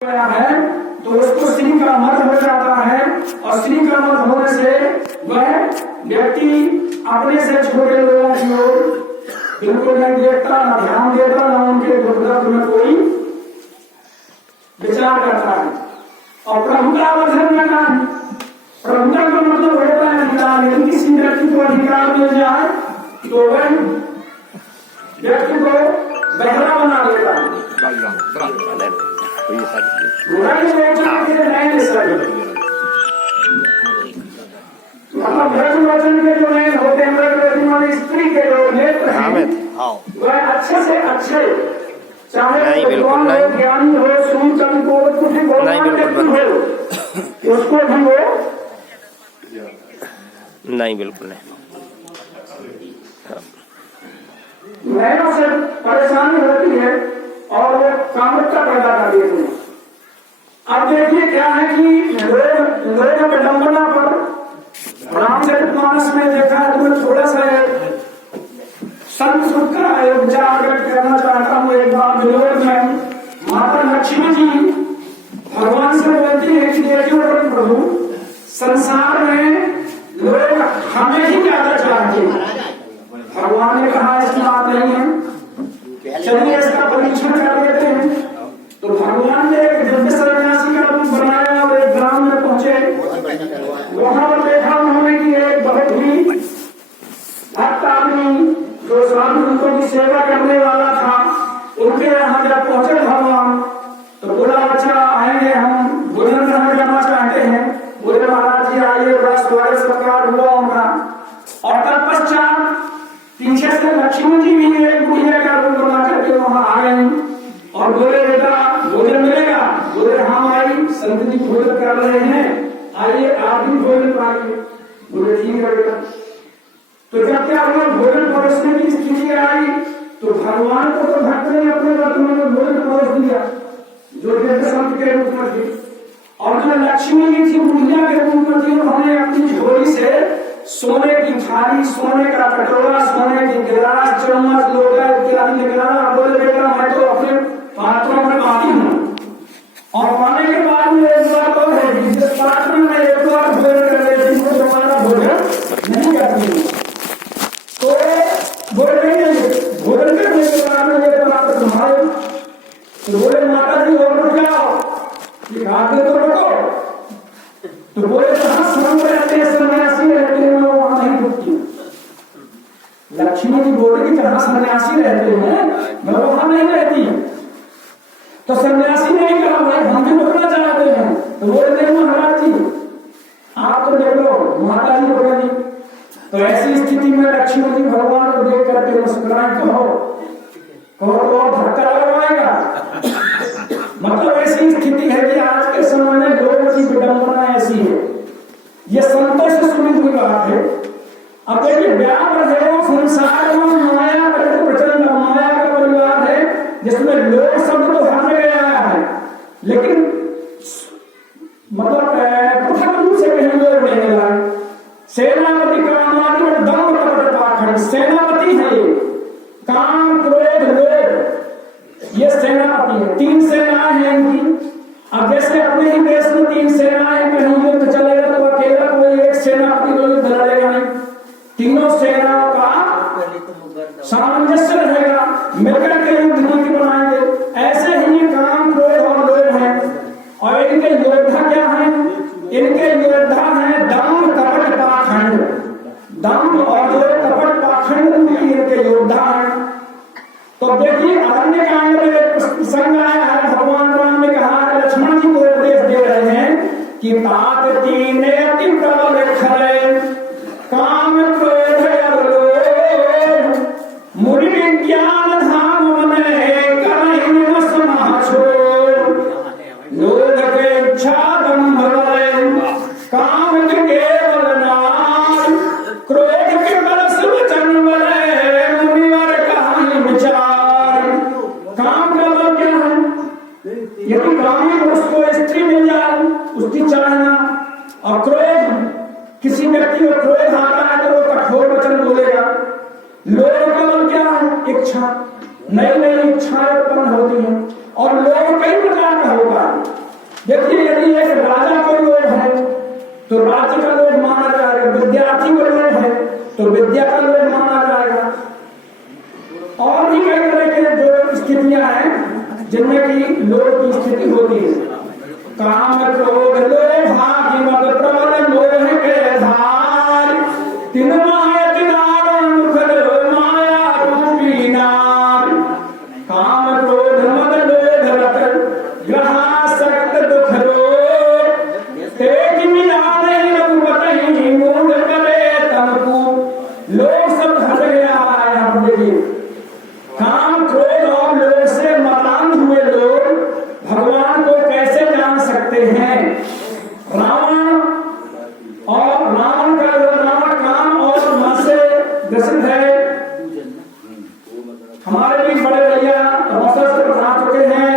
गया है तो उसको श्री का मत हो जाता है और श्री का मत होने से वह व्यक्ति अपने से छोटे लोगों की ओर बिल्कुल नहीं देखता, न ध्यान देता, न उनके दुख दर्द में कोई विचार करता है और प्रभु का वर्धन करना है। प्रभुता का मतलब होता है अधिकार। यदि किसी व्यक्ति को अधिकार मिल जाए तो वह व्यक्ति को बहरा बना देता है। मतलब वचन के जो नयन होते हैं, स्त्री के जो नेत्र हैं वह अच्छे से अच्छे, चाहे विद्वान हो, ज्ञानी हो, सूचन को कुछ हो, उसको भी वो नहीं, बिल्कुल नहीं। नयनों से परेशानी होती है और वो कामुकता पैदा कर देते हैं। अब देखिए क्या है कि लोग विडंबना पर रामचरितमानस में देखा है, तो मैं थोड़ा सा संत सुख का विचार व्यक्त करना चाहता हूँ। एक बार विलोक में माता लक्ष्मी जी भगवान से बोलती है कि देखिए प्रभु, संसार में लोग हमें ही ज्यादा चाहते हैं। भगवान ने कहा इसकी बात नहीं है, चलिए इसका परीक्षण कर लेते हैं। तो भगवान ने एक दिव्य सन्यासी का रूप बनाया और एक ग्राम में पहुंचे। वहां पर देखा उन्होंने कि एक बहुत ही भक्त आदमी जो साधु की सेवा करने वाला था, उनके यहाँ जब पहुंचे भगवान तो बोला, बच्चा आएंगे, हम भोजन ग्रहण करना चाहते हैं। बोले महाराज जी आइए, बड़ा स्वागत सत्कार हुआ उनका। और तत्पश्चात पीछे से लक्ष्मी जी भी एक बुढ़िया का रूप बना करके वहां आ गई और बोले, बेटा भोजन मिलेगा? बोले हाँ भाई, संत जी भोजन कर रहे हैं, आइए आप भी भोजन पाइए। बोले ठीक है बेटा। तो जब क्या हुआ, भोजन परोसने की स्थिति आई तो भगवान को तो भक्त ने अपने वर्तमान में भोजन परोस दिया जो दिव्य संत के रूप में थी, और जो लक्ष्मी जी थी बुढ़िया के रूप में थी, उन्होंने अपनी झोली से सोने की थाली, सोने का कटोरा, सोने की गिलास, चम्मच, लोटा इत्यादि निकाला। बोले बेटा मैं तो अपने पात्रों में पाती हूँ, और पाने के बाद में एक बात और है कि जिस पात्र में एक बार भोजन कर लेती हूँ तुम्हारा भोजन नहीं करती हूँ। तो बोले भोजन करने के बाद में ये पात्र तुम्हारे। तो बोले माता जी और रुक जाओ, ये खाते तो रुको। तो बोले कहाँ श्रम रहते हैं, सन्यासी रहते हैं, मैं वहां नहीं रुकती। लक्ष्मी जी बोले कि जहाँ सन्यासी रहते हैं मैं वहां नहीं रहती। तो सन्यासी ने कहा भाई हम भी रुकना चाहते हैं। तो बोले नहीं महाराज जी आप तो देख लो, माता जी बोले। तो ऐसी स्थिति में लक्ष्मी जी भगवान को देख करके मुस्कुराए, कहो तो धक्का लगवाएगा। मतलब ऐसी स्थिति है कि आज के समय में लोगों की विडंबना ऐसी है। ये संतों से सुनी हुई बात है। अब देखिए व्यापार है वो संसार में माया प्रचंड माया का परिवार है, जिसमें लोग शब्द तो हर जगह आया है, लेकिन मतलब पृथक रूप से कहीं लोग नहीं मिला है। सेनापति कामादि में दम कपट पाखंड, सेनापति है ये, काम क्रोध लोभ, ये सेनापति है। तीन सेनाएं हैं इनकी। अब जैसे अपने ही देश में तीन सेनाएं, कहीं युद्ध चलेगा तो अकेला कोई एक सेनापति को युद्ध लड़ेगा नहीं, तीनों सेनाओं का सामंजस्य रहेगा, मिलकर के युद्ध नीति बनाएंगे। ऐसे ही काम क्रोध और लोभ है। और इनके योद्धा क्या है? इनके योद्धा है दम कपट पाखंड। दम और कपट पाखंड इनके योद्धा है। तो देखिए अरण्य कांड में एक प्रसंग आया है, भगवान राम ने कहा है, लक्ष्मण जी को उपदेश दे रहे हैं कि तात तीने अति प्रबल खरे, काम क्रोध लोभ, मुनि ज्ञान धाम मने करहि निवस महाछोर, लोभ के इच्छा दंभ बले, काम के केवल नाश, क्रोध के बल सुवचन बले, मुनिवर कहानी विचार। काम का मतलब क्या है? यदि कामी पुरुष को स्त्री मिल जाए उसकी चाहना, और क्रोध, किसी व्यक्ति को क्रोध आता है तो वो कठोर वचन बोलेगा। लोभ का मतलब क्या है? इच्छा, नई नई इच्छाएं उत्पन्न होती हैं, और लोभ कई प्रकार का होगा। देखिए, यदि एक राजा को लोभ है तो राज्य का लोभ माना जाएगा, विद्यार्थी को लोभ है तो विद्या का लोभ माना जाएगा। और भी कई तरह के जो स्थितियां हैं जिनमें कि लोभ की स्थिति होती है। काम क्रोध लोभ मद प्रबल मोह के धार, तीन माया तिनारण मुख माया रूपी नार। काम क्रोध मद लोभ रत ग्रहासक्त दुख रोग, तेज मिला नहीं रघुपति मूढ़ करे तमकु। लोभ सब हट गया है। आप देखिए, काम क्रोध और लोभ से मदान हुए लोग भगवान को कैसे जान सकते हैं। रावण का रावण काम और मन से ग्रसित है। हमारे भी बड़े भैया रोसर से प्रधान चुके हैं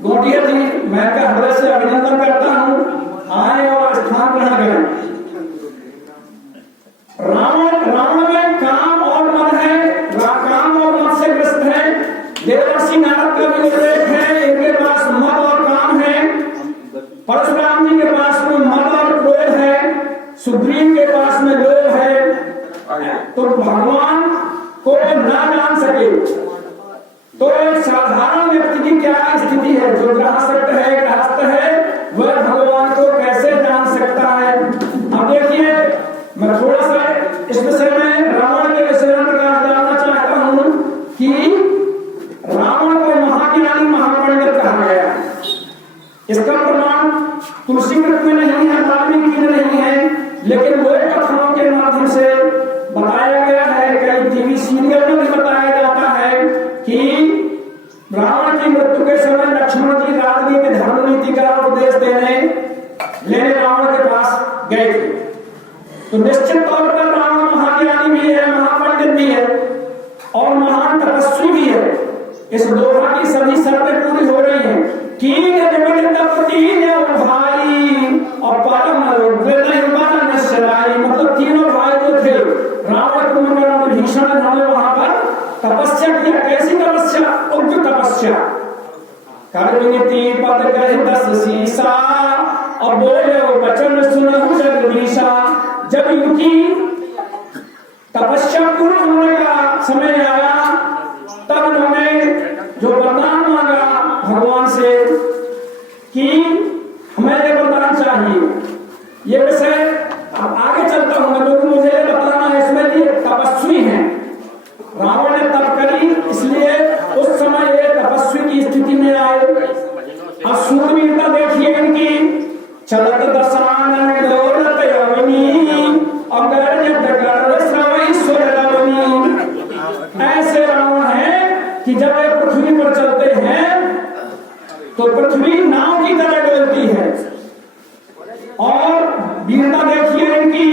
गोटिया जी, मैं का हृदय से अभिनंदन करता हूँ, आए और स्थान ग्रहण करें। रावण में काम और मन है, काम और मन से ग्रस्त है। देवर्षि नारद का भी उल्लेख है, इनके पास मद और काम है। परशुराम जी के पास में मद और क्रोध है, सुग्रीव के पास में लोभ है। तो भगवान को ना जान सके तो एक साधारण व्यक्ति की क्या स्थिति है। जो ग्रहस्थ है वह भगवान को कैसे जान सकता है। अब देखिए, मैं थोड़ा सा इस विषय में रावण के विषय में बताना चाहता हूं कि रावण को महाज्ञानी महापंडित कहा गया। इसका प्रमाण तुलसी कृत में नहीं है, वाल्मीकि में नहीं है, लेकिन वो कथाओं के माध्यम से बताया गया है। कई टीवी सीरियल में भी बताया जाता है कि रावण की मृत्यु के समय लक्ष्मण जी राजनीति धर्म नीति का उपदेश लेने रावण के पास गए थे। तो निश्चित तौर पर रावण महाज्ञानी भी है, महापंडित भी है और महान तपस्वी भी है। इस दोहा की सभी शर्तें पूरी हो रही हैं। कीन जगत तपतीन भाई और परम नशराई, मतलब तीनों भाई जो थे, रावण कुंभकर्ण भीषण, उन्होंने वहां पर तपस्या किया। कैसी तपस्या? उग्र तपस्या। कर्मनिति पद गए 10 शीशा और बोले वचन सुनहु जगदीशा। जब इनकी तपस्या पूर्ण होने का समय आया तब उन्होंने जो वरदान मांगा भगवान से कि हमें ये वरदान चाहिए। ये विषय अब आगे चलता हूं मैं, क्योंकि मुझे ये बताना है इसमें कि तपस्वी हैं। रावण ने तप करी, इसलिए उस समय ये तपस्वी की स्थिति में आए। अब सूरवीरता देखिए इनकी। चलत दशानन दौलत यवनी अगर कर श्रवई स्वर लवनी। ऐसे रावण है कि जब वे पृथ्वी पर चलते हैं तो पृथ्वी नाव की तरह डोलती है। और वीरता देखिए इनकी।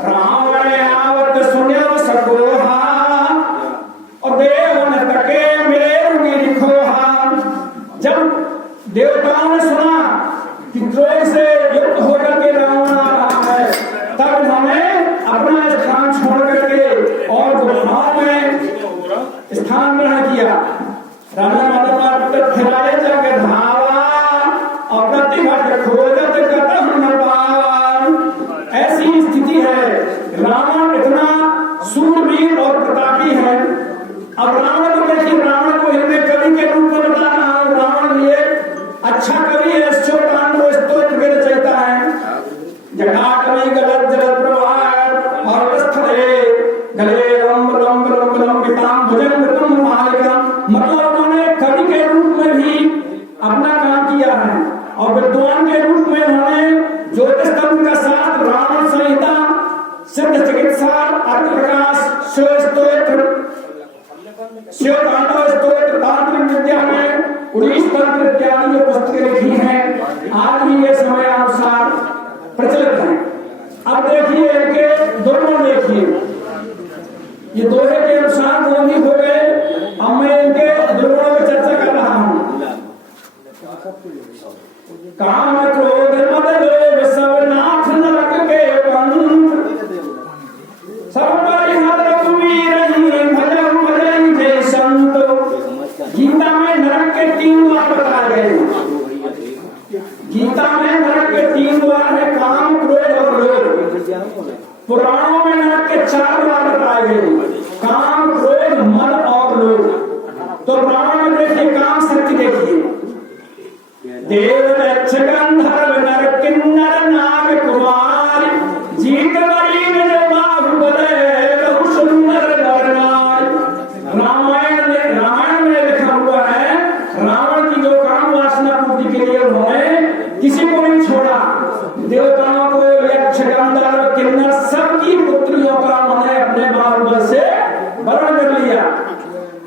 रावण आवत सुन्यो सकोहा और देवन तके मेरु गिरिखोहा। जब देवताओं ने सुना कि क्रोध से युक्त होकर के रावण आ रहा है, तब उन्होंने अपना स्थान छोड़ करके और गुफाओं में स्थान ग्रहण किया। राजा माता फिराए जग धावा और प्रतिभट खोजत कतहु न पावा। ऐसी स्थिति है। रावण इतना सूरवीर और प्रतापी है। अब रावण को देखिए, रावण को हिंदी कवि के रूप में बता रहा हूं। रावण ये अच्छा कवि है, स्तोत्र के रचयिता है। जटाटवी गलत जल प्रवाह और स्थले गले रंब रंब रंब रंबिताम भुजंग तुम मालिकम। मतलब उन्होंने कवि के रूप में भी अपना काम किया है और विद्वान के रूप में उन्होंने ज्योतिष तंत्र का शास्त्र, रावण संहिता, सिद्ध चिकित्सा, अर्थ प्रकाश, शिव स्तोत्र, शिव तांडव स्तोत्र, तांत्रिक विद्या में उड़ीस तंत्र इत्यादि जो पुस्तकें लिखी हैं आज भी ये समयानुसार प्रचलित है। अब देखिए इनके दोनों, देखिए ये दोहे के अनुसार वो भी हो गए। अब मैं इनके दोनों में चर्चा कर रहा हूं। काम क्रोध मद लोभ सब नाथ नरक के पंथ, सब परिहर रघुवीर ही भजन भजन जय संत। गीता में नरक के 3 बार बताए गए। देव दक्ष गंधर्व नर किन्नर नाग कुमार जीत बड़ी में बाहुबल बहु सुंदर नर नार। रामायण में लिखा हुआ है रावण की जो काम वासना पूर्ति के लिए उन्होंने किसी को नहीं छोड़ा, देवताओं को यक्ष गंधर्व किन्नर सबकी पुत्रियों का उन्होंने अपने बाहुबल से वरण कर लिया।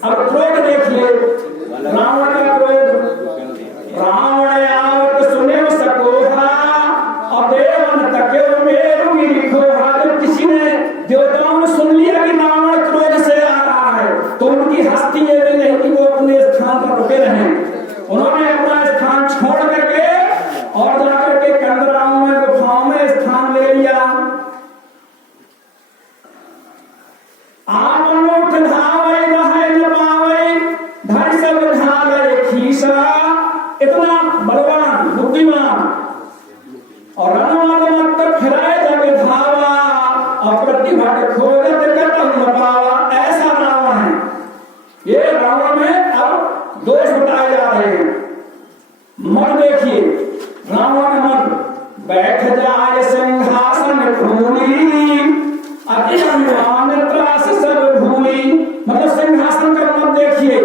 अब क्रोध देखिए रावण का क्रोध, रावण आवत सुने सकोहा अदेवन तके मेरु लिखोहा। जब किसी ने देवताओं ने सुन लिया कि रावण क्रोध से आ रहा है तो उनकी हस्ती ये भी नहीं कि वो अपने स्थान पर रुके रहें, उन्होंने अपना स्थान छोड़ करके और जाकर के कंदराओं में गुफाओं में स्थान ले लिया। आप अनूठ धावे रहे न पावे धर सब ढाले खीसा। इतना बलवान बुद्धिमान और रणवाद मत फिराए जग धावा अप्रतिभा खोजत कतम न पावा। ऐसा रावण है। ये रावण में अब दोष बताए जा रहे हैं। मन देखिए रावण मन बैठ जाए सिंहासन भूमि अति अनुमान त्रास सब भूमि। मतलब सिंहासन का मत देखिए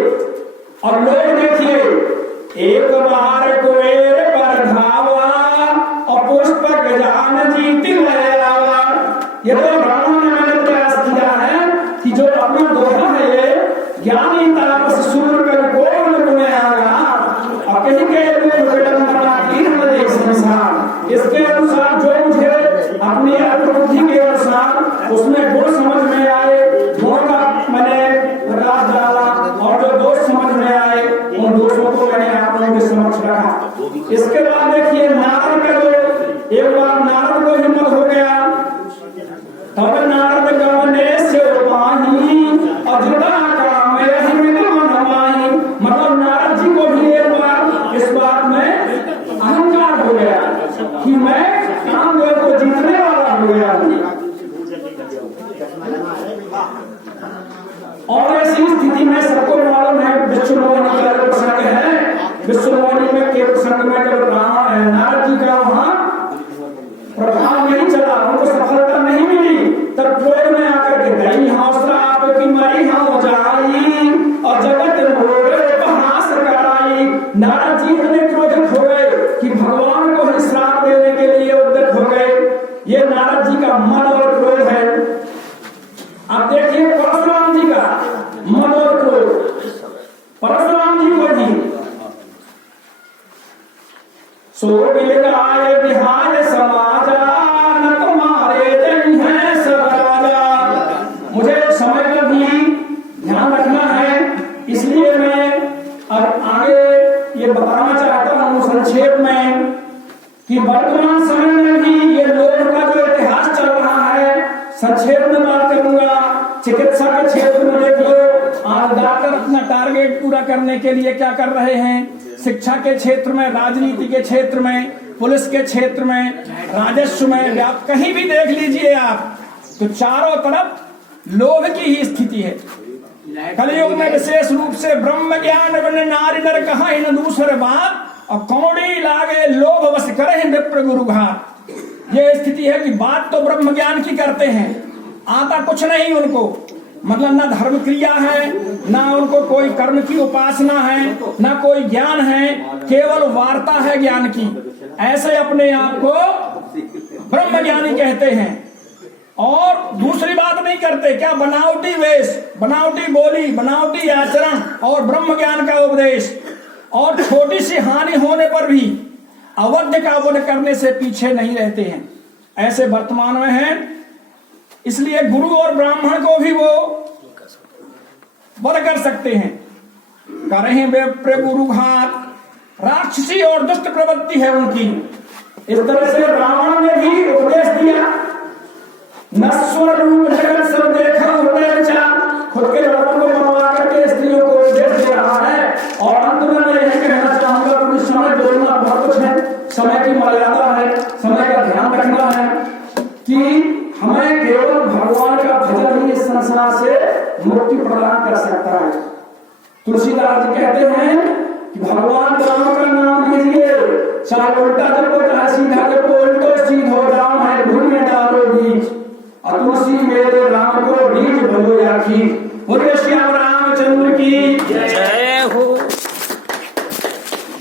और लोग देखिए एक बार कुबेर पर धावा और पुष्पक जान जीत ले आवा। ये तो रावण ने मैंने प्रयास किया है कि जो अपना दोहा है ये ज्ञानी तापस सूर कर गोल गुणे आगा और कहीं के संसार। इसके अनुसार जो मुझे अपनी अनुभूति के अनुसार उसमें गुण समझ में आए गुण का मैंने प्रकाश डाला और जो दोष समझ में आए उन दोषों को मैंने आप लोगों के समक्ष रखा। इसके बाद देखिए नारद का जो एक बार नारद को हिम्मत हो गया तब नारद गवने से वाही अजुड़ा काम नवाही। मतलब नारद जी को भी एक बार इस बात में अहंकार हो गया कि मैं कामदेव को जीतने वाला हो गया हूँ। और ऐसी स्थिति में सबको मालूम है विष्णुमोहिनी का प्रसंग है। विष्णुमोहिनी में के प्रसंग में जब नारद जी का वहां प्रभाव नहीं चला, उनको सफलता नहीं मिली, तब क्रोध में आकर के दही हौसला आपकी मरी हो जाई और जगत मोरे उपहास कराई। नारद जी इतने क्रोधित हो गए कि भगवान को ही श्राप देने के लिए उद्यत हो गए। ये नारद जी का मद और क्रोध है। अब देखिए परशुराम जी का मद और क्रोध। परशुराम जी को भी सो बिलगाए बिहार समाजा न तुम्हारे जन है सब राजा। मुझे समय का भी ध्यान रखना है, इसलिए मैं अब आगे ये बताना चाहता हूँ संक्षेप में कि वर्तमान समय में भी ये लोग का जो इतिहास चल रहा है संक्षेप में बात करूंगा। चिकित्सा के क्षेत्र में देख लो डॉक्टर अपना टारगेट पूरा करने के लिए क्या कर रहे हैं, शिक्षा के क्षेत्र में, राजनीति के क्षेत्र में, पुलिस के क्षेत्र में, राजस्व में, आप कहीं भी देख लीजिए आप तो चारों तरफ लोभ की ही स्थिति है। कलयुग में विशेष रूप से ब्रह्म ज्ञान बन नारी नर कहा इन दूसरे बात और कौड़ी लागे लोभ बस करे विप्र गुरु घात। ये स्थिति है कि बात तो ब्रह्म ज्ञान की करते हैं, आता कुछ नहीं उनको। मतलब ना धर्म क्रिया है, ना उनको कोई कर्म की उपासना है, ना कोई ज्ञान है, केवल वार्ता है ज्ञान की। ऐसे अपने आप को ब्रह्म ज्ञानी कहते हैं और दूसरी बात नहीं करते। क्या बनावटी वेश, बनावटी बोली, बनावटी आचरण और ब्रह्म ज्ञान का उपदेश और छोटी सी हानि होने पर भी अवध्य का वध करने से पीछे नहीं रहते हैं। ऐसे वर्तमान में हैं। इसलिए गुरु और ब्राह्मण को भी वो वध कर सकते हैं। करें वे गुरु घात, राक्षसी और दुष्ट प्रवृत्ति है उनकी। इस तरह से रावण ने भी उपदेश दिया, नश्वर रूप जगत सब देखा खुद के लड़कों को मरवा करके स्त्रियों को उपदेश दे रहा है। और अंत में मैं यह कहना चाहूंगा कि समय बोलना बहुत कुछ है, समय की मर्यादा है, समय का ध्यान रखना है कि हमें केवल भगवान का भजन ही इस संसार से मुक्ति प्रदान कर सकता है। तुलसीदास जी कहते हैं कि भगवान राम का नाम लीजिए और उल्टा जब को कहा सीधा जब को उल्टो सीधो राम है भूल में डालो बीज और तुलसी मेरे राम को बीज भलो आखी। बोले श्याम रामचंद्र की जय हो।